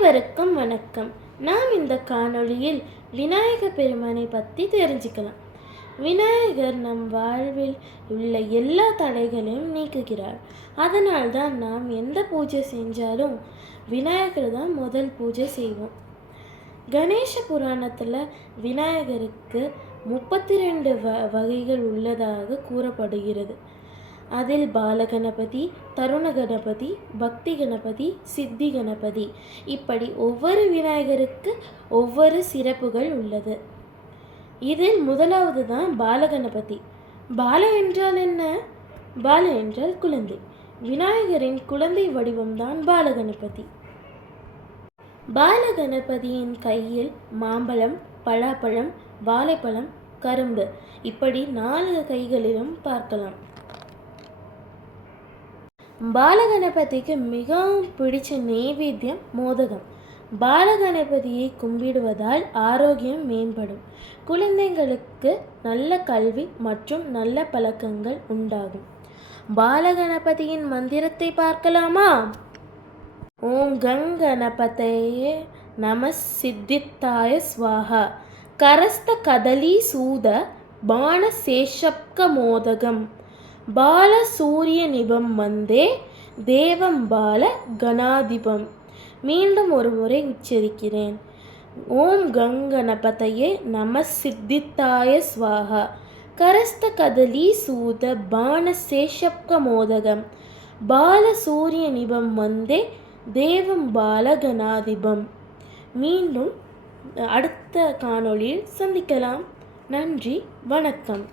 அனைவருக்கும் வணக்கம். நாம் இந்த காணொளியில் விநாயக பெருமானை பற்றி தெரிஞ்சுக்கலாம். விநாயகர் நம் வாழ்வில் உள்ள எல்லா தடைகளையும் நீக்குகிறார். அதனால்தான் நாம் எந்த பூஜை செஞ்சாலும் விநாயகர் தான் முதல் பூஜை செய்வோம். கணேச புராணத்தில் விநாயகருக்கு முப்பத்தி ரெண்டு வ வகைகள் உள்ளதாக கூறப்படுகிறது. அதில் பாலகணபதி தருண கணபதி பக்தி கணபதி சித்தி கணபதி இப்படி ஒவ்வொரு விநாயகருக்கு ஒவ்வொரு சிறப்புகள் உள்ளது. இதில் முதலாவது தான் பாலகணபதி. பால என்றால் என்ன? பால என்றால் குழந்தை. விநாயகரின் குழந்தை வடிவம்தான் பாலகணபதி. பாலகணபதியின் கையில் மாம்பழம் பலாப்பழம் வாழைப்பழம் கரும்பு. இப்படி நான்கு கைகளிலும் பார்க்கலாம். பாலகணபதிக்கு மிகவும் பிடிச்ச நெய்வேத்தியம் மோதகம். பாலகணபதியை கும்பிடுவதால் ஆரோக்கியம் மேம்படும். குழந்தைங்களுக்கு நல்ல கல்வி மற்றும் நல்ல பழக்கங்கள் உண்டாகும். பாலகணபதியின் மந்திரத்தை பார்க்கலாமா? ஓம் கங்கணபதயே நம சித்தித்தாய ஸ்வாஹா. கரஸ்த கதலி சூத பானசேஷப்க மோதகம். பால சூரிய நிபம் வந்தே தேவம் பால கணாதிபம். மீண்டும் ஒரு முறை உச்சரிக்கிறேன். ஓம் கங்கணபதையே நம சித்தித்தாய ஸ்வாஹா கரஸ்த கதலி சூத பானசேஷப்க மோதகம் பால சூரிய நிபம் வந்தே தேவம் பால கணாதிபம். மீண்டும் அடுத்த காணொளியில் சந்திக்கலாம். நன்றி வணக்கம்.